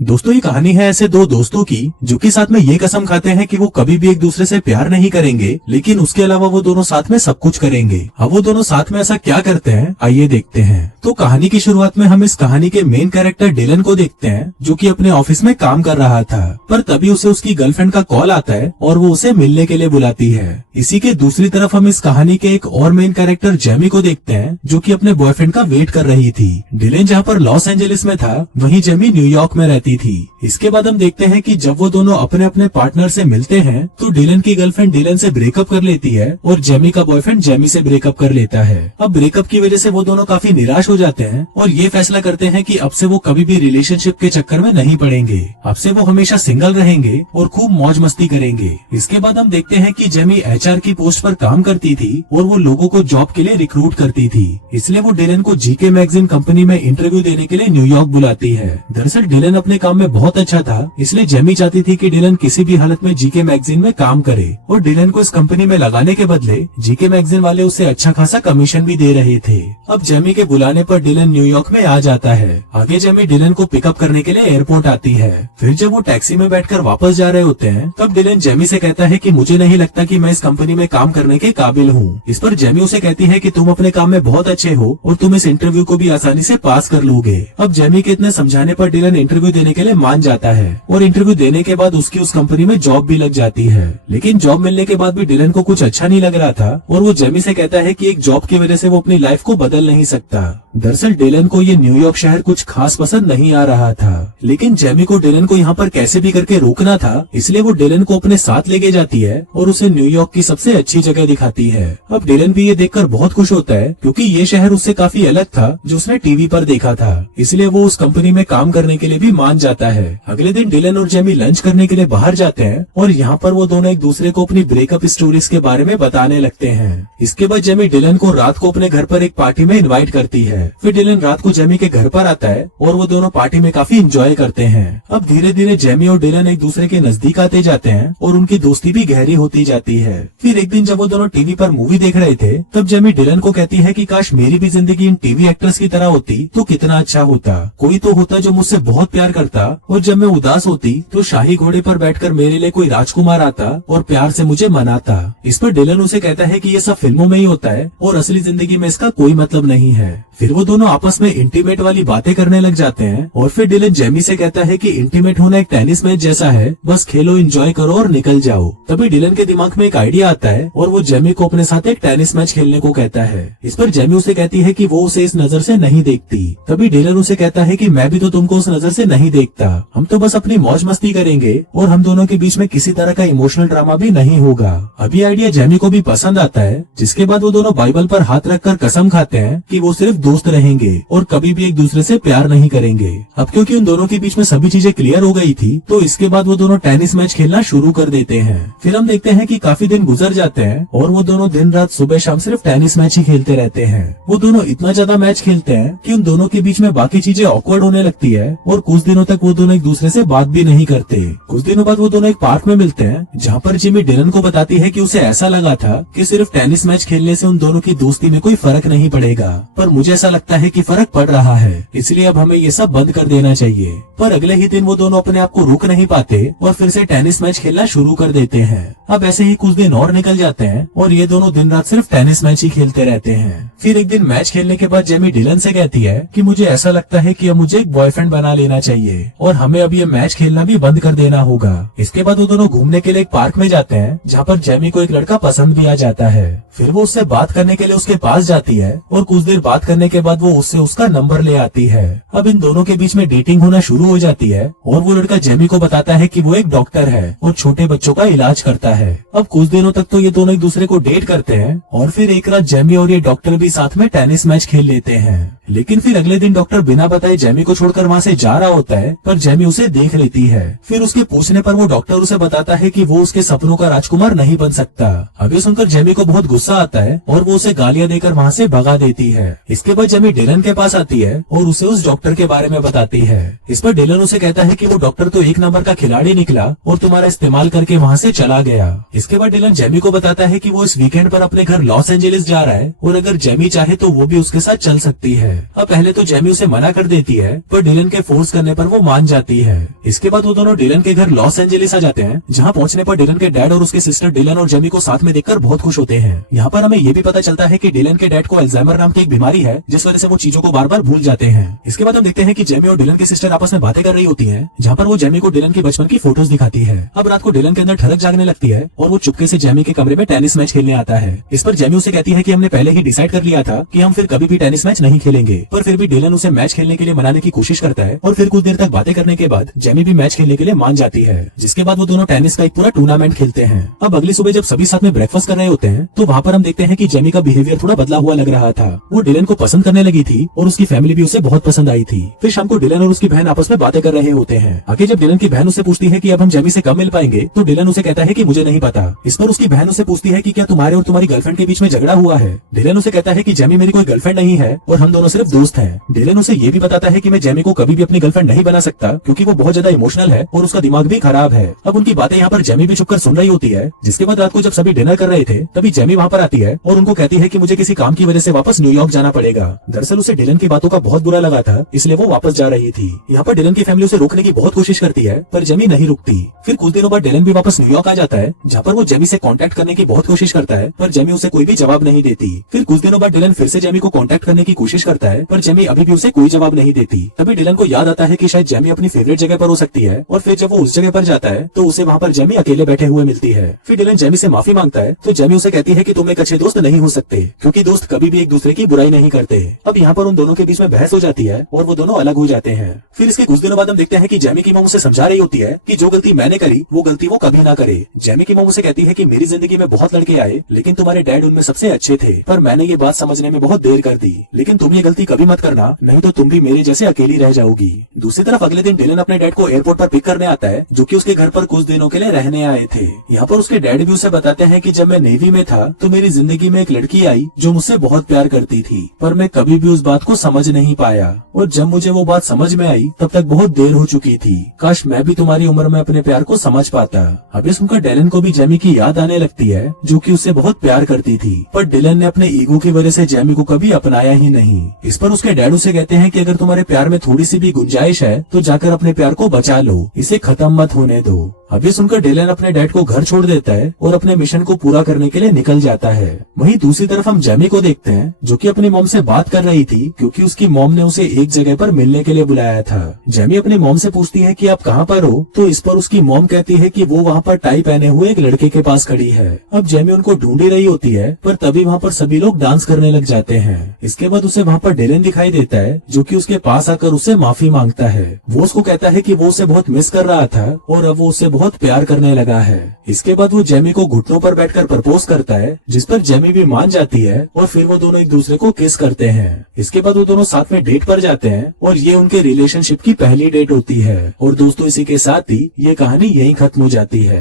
दोस्तों ये कहानी है ऐसे दो दोस्तों की जो कि साथ में ये कसम खाते हैं कि वो कभी भी एक दूसरे से प्यार नहीं करेंगे, लेकिन उसके अलावा वो दोनों साथ में सब कुछ करेंगे। अब वो दोनों साथ में ऐसा क्या करते हैं, आइए देखते हैं। तो कहानी की शुरुआत में हम इस कहानी के मेन कैरेक्टर डिलन को देखते हैं, जो कि अपने ऑफिस में काम कर रहा था। पर तभी उसे उसकी गर्लफ्रेंड का कॉल आता है और वो उसे मिलने के लिए बुलाती है। इसी के दूसरी तरफ हम इस कहानी के एक और मेन कैरेक्टर जेमी को देखते हैं, जो कि अपने बॉयफ्रेंड का वेट कर रही थी। डिलन जहाँ पर लॉस एंजलिस में था, वहीं जेमी न्यूयॉर्क में रहती थी। इसके बाद हम देखते हैं कि जब वो दोनों अपने अपने पार्टनर से मिलते हैं तो डिलन की गर्लफ्रेंड डिलन से ब्रेकअप कर लेती है और जेमी का बॉयफ्रेंड जेमी से ब्रेकअप कर लेता है। अब ब्रेकअप की वजह से वो दोनों काफी निराश हो जाते हैं और ये फैसला करते हैं कि अब से वो कभी भी रिलेशनशिप के चक्कर में नहीं पड़ेंगे। अब से वो हमेशा सिंगल रहेंगे और खूब मौज मस्ती करेंगे। इसके बाद हम देखते हैं कि जेमी एचआर की पोस्ट पर काम करती थी और वो लोगों को जॉब के लिए रिक्रूट करती थी। इसलिए वो डिलन को जीके मैगजीन कंपनी में इंटरव्यू देने के लिए न्यूयॉर्क बुलाती है। दरअसल डिलन अपने काम में बहुत अच्छा था, इसलिए जेमी चाहती थी कि डिलन किसी भी हालत में जीके मैगजीन में काम करे और डिलन को इस कंपनी में लगाने के बदले जीके मैगजीन वाले उसे अच्छा खासा कमीशन भी दे रहे थे। अब जेमी के बुलाने पर डिलन न्यूयॉर्क में आ जाता है। आगे जेमी डिलन को पिकअप करने के लिए एयरपोर्ट आती है। फिर जब वो टैक्सी में बैठकर वापस जा रहे होते हैं, तब डिलन जेमी से कहता है कि मुझे नहीं लगता कि मैं इस कंपनी में काम करने के काबिल हूँ। इस पर जेमी उसे कहती है कि तुम अपने काम में बहुत अच्छे हो और तुम इस इंटरव्यू को भी आसानी से पास कर लोगे। अब जेमी के इतने समझाने पर डिलन इंटरव्यू देने के लिए मान जाता है और इंटरव्यू देने के बाद उसकी उस कंपनी में जॉब भी लग जाती है। लेकिन जॉब मिलने के बाद भी डिलन को कुछ अच्छा नहीं लग रहा था और वो जेमी से कहता है कि एक जॉब की वजह से वो अपनी लाइफ को बदल नहीं सकता। दरअसल डिलन को ये न्यूयॉर्क शहर कुछ खास पसंद नहीं आ रहा था, लेकिन जेमी को डिलन को यहाँ पर कैसे भी करके रोकना था, इसलिए वो डिलन को अपने साथ लेके जाती है और उसे न्यूयॉर्क की सबसे अच्छी जगह दिखाती है। अब डिलन भी ये देखकर बहुत खुश होता है, क्योंकि ये शहर उससे काफी अलग था जो उसने टीवी पर देखा था। इसलिए वो उस कंपनी में काम करने के लिए भी मान जाता है। अगले दिन डिलन और जेमी लंच करने के लिए बाहर जाते हैं और यहाँ पर वो दोनों एक दूसरे को अपनी ब्रेकअप स्टोरीज के बारे में बताने लगते हैं। इसके बाद जेमी डिलन को रात को अपने घर पर एक पार्टी में इनवाइट करती है। फिर डिलन रात को जेमी के घर पर आता है और वो दोनों पार्टी में काफी एंजॉय करते हैं। अब धीरे धीरे जेमी और डिलन एक दूसरे के नजदीक आते जाते हैं और उनकी दोस्ती भी गहरी होती जाती है। फिर एक दिन जब वो दोनों टीवी पर मूवी देख रहे थे, तब जेमी डिलन को कहती है कि काश मेरी भी जिंदगी इन टीवी एक्ट्रेस की तरह होती तो कितना अच्छा होता। कोई तो होता जो मुझसे बहुत प्यार करता और जब मैं उदास होती तो शाही घोड़े पर बैठकर मेरे लिए कोई राजकुमार आता और प्यार से मुझे मनाता। इस पर डिलन उसे कहता है कि ये सब फिल्मों में ही होता है और असली जिंदगी में इसका कोई मतलब नहीं है। फिर वो दोनों आपस में इंटीमेट वाली बातें करने लग जाते हैं और फिर डिलन जेमी से कहता है कि इंटीमेट होना एक टेनिस मैच जैसा है, बस खेलो, एंजॉय करो और निकल जाओ। तभी डिलन के दिमाग में एक आइडिया आता है और वो जेमी को अपने साथ एक टेनिस मैच खेलने को कहता है। इस पर जेमी उसे कहती है कि वो उसे इस नजर से नहीं देखती। तभी डिलन उसे कहता है कि मैं भी तो तुमको उस नजर से नहीं देखता, हम तो बस अपनी मौज मस्ती करेंगे और हम दोनों के बीच में किसी तरह का इमोशनल ड्रामा भी नहीं होगा। अभी आइडिया जेमी को भी पसंद आता है, जिसके बाद वो दोनों बाइबल पर हाथ रखकर कसम खाते हैं कि वो सिर्फ दोस्त रहेंगे और कभी भी एक दूसरे से प्यार नहीं करेंगे। अब क्योंकि उन दोनों के बीच में सभी चीजें क्लियर हो गई थी, तो इसके बाद वो दोनों टेनिस मैच खेलना शुरू कर देते हैं। फिर हम देखते हैं कि काफी दिन गुजर जाते हैं और वो दोनों दिन रात सुबह शाम सिर्फ टेनिस मैच ही खेलते रहते हैं। वो दोनों इतना ज्यादा मैच खेलते हैं कि उन दोनों के बीच में बाकी चीजें ऑकवर्ड होने लगती है और कुछ दिनों तक वो दोनों एक दूसरे से बात भी नहीं करते। कुछ दिनों बाद वो दोनों एक पार्क में मिलते हैं, जहाँ पर जिमी डिलन को बताती है कि उसे ऐसा लगा था कि सिर्फ टेनिस मैच खेलने से उन दोनों की दोस्ती में कोई फर्क नहीं पड़ेगा, पर मुझे ऐसा लगता है कि फर्क पड़ रहा है, इसलिए अब हमें ये सब बंद कर देना चाहिए। पर अगले ही दिन वो दोनों अपने आप को रोक नहीं पाते और फिर से टेनिस मैच खेलना शुरू कर देते हैं। अब ऐसे ही कुछ दिन और निकल जाते हैं और ये दोनों दिन रात सिर्फ टेनिस मैच ही खेलते रहते हैं। फिर एक दिन मैच खेलने के बाद जेमी डिलन से कहती है कि मुझे ऐसा लगता है कि अब मुझे एक बॉयफ्रेंड बना लेना चाहिए और हमें अब ये मैच खेलना भी बंद कर देना होगा। इसके बाद वो दोनों घूमने के लिए एक पार्क में जाते हैं, जहाँ पर जेमी को एक लड़का पसंद भी आ जाता है। फिर वो उससे बात करने के लिए उसके पास जाती है और कुछ देर बात करने के बाद वो उससे उसका नंबर ले आती है। अब इन दोनों के बीच में डेटिंग होना शुरू हो जाती है और वो लड़का जेमी को बताता है कि वो एक डॉक्टर है और छोटे बच्चों का इलाज करता है। अब कुछ दिनों तक तो ये दोनों एक दूसरे को डेट करते हैं और फिर एक रात जेमी और ये डॉक्टर भी साथ में टेनिस मैच खेल लेते हैं। लेकिन फिर अगले दिन डॉक्टर बिना बताए जेमी को छोड़कर वहाँ से जा रहा होता है, पर जेमी उसे देख लेती है। फिर उसके पूछने पर वो डॉक्टर उसे बताता है कि वो उसके सपनों का राजकुमार नहीं बन सकता। अभी सुनकर जेमी को बहुत गुस्सा आता है और वो उसे गालियां देकर वहाँ से भगा देती है। इसके बाद जेमी डिलन के पास आती है और उसे उस डॉक्टर के बारे में बताती है। इस पर डिलन उसे कहता है कि वो डॉक्टर तो एक नंबर का खिलाड़ी निकला और तुम्हारा इस्तेमाल करके वहाँ से चला गया। इसके बाद डिलन जेमी को बताता है कि वो इस वीकेंड पर अपने घर लॉस एंजेलिस जा रहा है और अगर जेमी चाहे तो वो भी उसके साथ चल सकती है। अब पहले तो जेमी उसे मना कर देती है, पर डिलन के फोर्स करने पर वो मान जाती है। इसके बाद वो दोनों डिलन के घर लॉस एंजेलिस आ जाते हैं, जहाँ पहुँचने पर डिलन के डैड और उसके सिस्टर डिलन और जेमी को साथ में देखकर बहुत खुश होते हैं। यहाँ पर हमें ये भी पता चलता है कि डिलन के डैड को अल्जाइमर नाम की एक बीमारी है, जिस वजह से वो चीजों को बार बार भूल जाते हैं। इसके बाद हम देखते हैं कि जेमी और डिलन की सिस्टर आपस में बातें कर रही होती हैं, जहाँ पर वो जेमी को डिलन की बचपन की फोटोज दिखाती है। अब रात को डिलन के अंदर ठनक जागने लगती है और वो चुपके से जेमी के कमरे में टेनिस मैच खेलने आता है। इस पर जेमी उसे कहती है कि हमने पहले ही डिसाइड कर लिया था कि हम फिर कभी भी टेनिस मैच नहीं खेलेंगे, पर फिर भी डिलन उसे मैच खेलने के लिए मनाने की कोशिश करता है और फिर कुछ देर तक बातें करने के बाद जेमी भी मैच खेलने के लिए मान जाती है, जिसके बाद वो दोनों टेनिस का एक पूरा टूर्नामेंट खेलते हैं। अब अगली सुबह जब सभी साथ में ब्रेकफास्ट कर रहे होते हैं तो वहाँ पर हम देखते हैं कि जेमी का बिहेवियर थोड़ा बदला हुआ लग रहा था। वो डिलन को पसंद करने लगी थी और उसकी फैमिली भी उसे बहुत पसंद आई थी। फिर शाम को डिलन और उसकी बहन आपस में बातें कर रहे होते हैं। आगे जब डिलन की बहन उसे पूछती है कि अब हम जेमी से कब मिल पाएंगे, तो डिलन उसे कहता है कि मुझे नहीं पता। इस पर उसकी बहन उसे पूछती है कि क्या तुम्हारे और तुम्हारी गर्लफ्रेंड के बीच में झगड़ा हुआ है। डिलन उसे कहता है कि जेमी मेरी कोई गर्लफ्रेंड नहीं है और हम दोनों सिर्फ दोस्त हैं। डिलन उसे ये भी बताता है कि मैं जेमी को कभी भी अपनी गर्लफ्रेंड नहीं बना सकता, क्योंकि वो बहुत ज्यादा इमोशनल है और उसका दिमाग भी खराब है। अब उनकी बातें यहाँ पर जेमी भी छुपकर सुन रही होती है। जिसके बाद रात को जब सभी डिनर कर रहे थे तभी जेमी वहाँ पर आती है और उनको कहती है कि मुझे किसी काम की वजह से वापस न्यूयॉर्क जाना पड़ेगा। दरअसल उसे डिलन की बातों का बहुत बुरा लगा था, इसलिए वो वापस जा रही थी। यहाँ पर डिलन की फैमिली उसे रोकने की बहुत कोशिश करती है, पर जेमी नहीं रुकती। फिर कुछ दिनों बाद डिलन भी वापस न्यूयॉर्क आ जाता है, जहाँ पर वो जेमी से कांटेक्ट करने की बहुत कोशिश करता है, पर जेमी उसे कोई भी जवाब नहीं देती। फिर कुछ दिनों बाद डिलन फिर से जेमी को कांटेक्ट करने की कोशिश करता है, पर जेमी अभी भी उसे कोई जवाब नहीं देती। तभी डिलन को याद आता है कि शायद जेमी अपनी फेवरेट जगह पर हो सकती है, और फिर जब वो उस जगह पर जाता है तो उसे वहाँ पर जेमी अकेले बैठे हुए मिलती है। फिर डिलन जेमी से माफी मांगता है, तो जेमी उसे कहती है कि तुम एक अच्छे दोस्त नहीं हो सकते, क्योंकि दोस्त कभी भी एक दूसरे की बुराई नहीं करते। अब यहाँ पर उन दोनों के बीच में बहस हो जाती है और वो दोनों अलग हो जाते हैं। फिर इसके कुछ दिनों बाद हम देखते हैं कि जेमी की मॉम उसे समझा रही होती है कि जो गलती मैंने करी वो गलती वो कभी ना करे। जेमी की मॉम उसे कहती है कि मेरी जिंदगी में बहुत लड़के आए, लेकिन तुम्हारे डैड उनमें सबसे अच्छे थे, पर मैंने ये बात समझने में बहुत देर कर दी। लेकिन तुम ये गलती कभी मत करना, नहीं तो तुम भी मेरे जैसे अकेली रह जाओगी। दूसरी तरफ अगले दिन डिलन अपने डैड को एयरपोर्ट पर पिक करने आता है, जो कि उसके घर पर कुछ दिनों के लिए रहने आए थे। यहाँ पर उसके डैड भी उसे बताते हैं कि जब मैं नेवी में था तो मेरी जिंदगी में एक लड़की आई जो मुझसे बहुत प्यार करती थी, पर मैं कभी भी उस बात को समझ नहीं पाया, और जब मुझे वो बात समझ में आई तब तक बहुत देर हो चुकी थी। काश मैं भी तुम्हारी उम्र में अपने प्यार को समझ पाता। अभी सुनकर डिलन को भी जेमी की याद आने लगती है, जो कि उससे बहुत प्यार करती थी, पर डिलन ने अपने ईगो की वजह से जेमी को कभी अपनाया ही नहीं। इस पर उसके डैड उसे कहते हैं कि अगर तुम्हारे प्यार में थोड़ी सी भी गुंजाइश है तो जाकर अपने प्यार को बचा लो, इसे खत्म मत होने दो। अभी सुनकर डिलन अपने डैड को घर छोड़ देता है और अपने मिशन को पूरा करने के लिए निकल जाता है। वहीं दूसरी तरफ हम जेमी को देखते हैं, जो कि अपनी मॉम से बात कर रही थी, क्योंकि उसकी मॉम ने उसे एक जगह पर मिलने के लिए बुलाया था। जेमी अपनी मॉम से पूछती है कि आप कहाँ पर हो, तो इस पर उसकी मॉम कहती है कि वो वहाँ पर टाई पहने हुए एक लड़के के पास खड़ी है। अब जेमी उनको ढूंढ रही होती है, पर तभी वहाँ पर सभी लोग डांस करने लग जाते हैं। इसके बाद उसे वहाँ पर डिलन दिखाई देता है, जो कि उसके पास आकर उससे माफी मांगता है। वो उसको कहता है कि वो उसे बहुत मिस कर रहा था और अब वो उससे बहुत प्यार करने लगा है। इसके बाद वो जेमी को घुटनों पर बैठकर प्रपोज करता है, जिस पर जेमी भी मान जाती है और फिर वो दोनों एक दूसरे को किस करते हैं। इसके बाद वो दोनों साथ में डेट पर जाते हैं और ये उनके रिलेशनशिप की पहली डेट होती है। और दोस्तों, इसी के साथ ही ये कहानी यहीं खत्म हो जाती है।